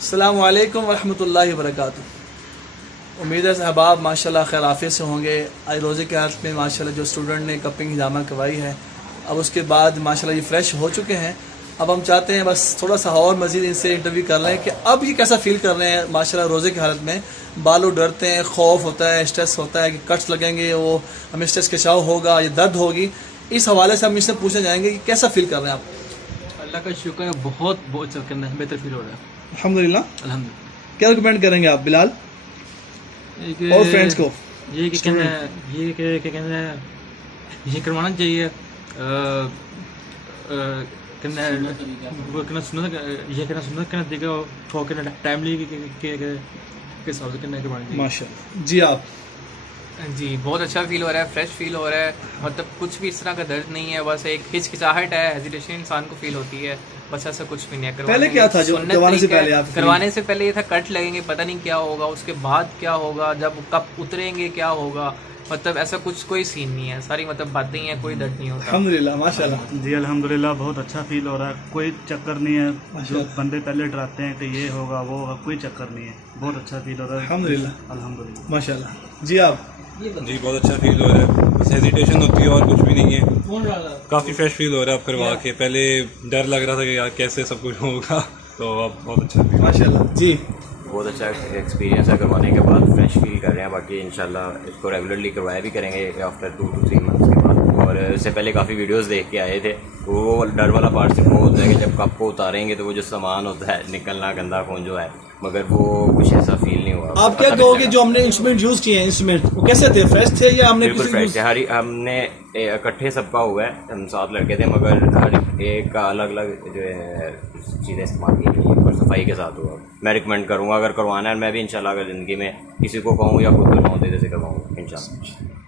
अस्सलामु अलैकुम वरहमतुल्लाहि वबरकातुहू। उम्मीद है अहबाब माशाल्लाह खैर आफियत से होंगे। आज रोज़े के हालत में माशाल्लाह जो स्टूडेंट ने कपिंग हिजामा करवाई है, अब उसके बाद माशाल्लाह ये फ्रेश हो चुके हैं। अब हम चाहते हैं बस थोड़ा सा और मज़ीद इनसे इंटरव्यू कर रहे हैं कि अब ये कैसा फ़ील कर रहे हैं। माशाल्लाह रोज़े की हालत में बालों डरते हैं, खौफ होता है, स्ट्रेस होता है कि कट्स लगेंगे, वो हमें स्ट्रेस खिंचाव होगा या दर्द होगी। इस हवाले से हम इनसे पूछने जाएंगे कि कैसा फ़ील कर रहे हैं आप। अल्लाह का शुक्र है, बहुत बहुत अच्छा करना है, बेहतर फील हो रहा है अल्हम्दुलिल्लाह। अल्हम्दुलिल्लाह। क्या रिकमेंड करेंगे आप बिलाल और फ्रेंड्स को? ये क्या कहना है, ये क्या कहना है, ये करवाना चाहिए। कहना है वो कहना सुनो, ये कहना सुनो, कहना देखो ठोक कहना टाइमली के हिसाब से कहना करवाना चाहिए। माशाल्लाह जी। आप जी बहुत अच्छा फील हो रहा है, फ्रेश फील हो रहा है। मतलब कुछ भी इस तरह का दर्द नहीं है, बस एक हिचकिचाहट है, हेजिटेशन इंसान को फील होती है, बस ऐसा कुछ भी नहीं है। पहले क्या था जो करवाने से पहले आप करवाने से पहले ये था कट लगेंगे, पता नहीं क्या होगा, उसके बाद क्या होगा, जब कब उतरेंगे क्या होगा, मतलब ऐसा कुछ कोई सीन नहीं है, सारी मतलब बातें ही हैं, कोई दर्द नहीं होता। अल्हम्दुलिल्लाह माशाल्लाह जी अल्हम्दुलिल्लाह, बहुत अच्छा फील हो रहा है। कोई चक्कर नहीं है, जो बंदे पहले डराते हैं कि ये होगा वो होगा, कोई चक्कर नहीं है, बहुत अच्छा फील हो रहा है अल्हम्दुलिल्लाह अल्हम्दुलिल्लाह माशाल्लाह जी। आप जी बहुत अच्छा फील हो रहा है, बस हेजिटेशन होती है और कुछ भी नहीं है। काफ़ी फ्रेश फील हो रहा है अब करवा के। पहले डर लग रहा था कि यार कैसे सब कुछ होगा, तो अब बहुत अच्छा फील। माशाल्लाह जी। बहुत अच्छा एक्सपीरियंस है, करवाने के बाद फ्रेश फील कर रहे हैं। बाकी इंशाल्लाह इसको रेगुलरली करवाया भी करेंगे आफ्टर 2 to 3 मंथ्स के बाद। और इससे पहले काफ़ी वीडियोस देख के आए थे, वो डर वाला पार्ट सिर्फ वो होता है कि जब कप को उतारेंगे तो वो जो सामान होता है निकलना, गंदा खून जो है, मगर वो कुछ ऐसा फील नहीं हुआ। आप क्या कहोगे जो हमने इंस्ट्रूमेंट यूज किए हैं, इंस्ट्रूमेंट वो कैसे थे? फ्रेश थे या हमने बिल्कुल फ्रेश है। हमने इकट्ठे सबका हुआ है, हम 7 लड़के थे, मगर हर एक का अलग अलग जो है चीज़ें इस्तेमाल की गई और सफाई के साथ हुआ। मैं रिकमेंड करूँगा अगर करवाना है, मैं भी इंशाल्लाह अगर ज़िंदगी में किसी को कहूँ या खुद करवाऊँ तो जैसे करवाऊँगा इंशाल्लाह।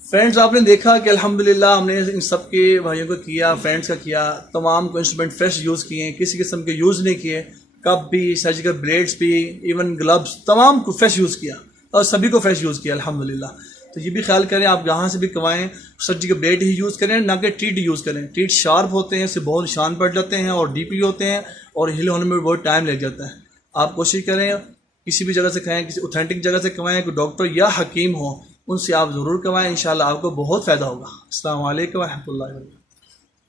फ्रेंड्स आपने देखा कि अल्हम्दुलिल्लाह हमने इन सब के भाइयों को किया, फ्रेंड्स का किया, तमाम को इंस्ट्रूमेंट फ्रेश यूज़ किए, किसी किस्म के यूज़ नहीं किए। कप भी, सर्जिकल ब्लेड्स भी, इवन ग्लव्स, तमाम को फ्रेश यूज़ किया और सभी को फ्रेश यूज़ किया अल्हम्दुलिल्लाह। तो ये भी ख्याल करें आप जहाँ से भी करवाएं, सर्जिकल ब्लेड ही यूज़ करें, ना कि टीट यूज़ करें। टीट शार्प होते हैं, इससे बहुत निशान पड़ जाते हैं और डीपली होते हैं और हिल होने में बहुत टाइम लग जाता है। आप कोशिश करें किसी भी जगह से कराएं, किसी ऑथेंटिक जगह से करवाएं, कोई डॉक्टर या हकीम हो, उनसे आप ज़रूर करवाएं, इंशाल्लाह आपको बहुत फ़ायदा होगा। अस्सलाम वालेकुम व रहमतुल्लाहि व बरकातुहू।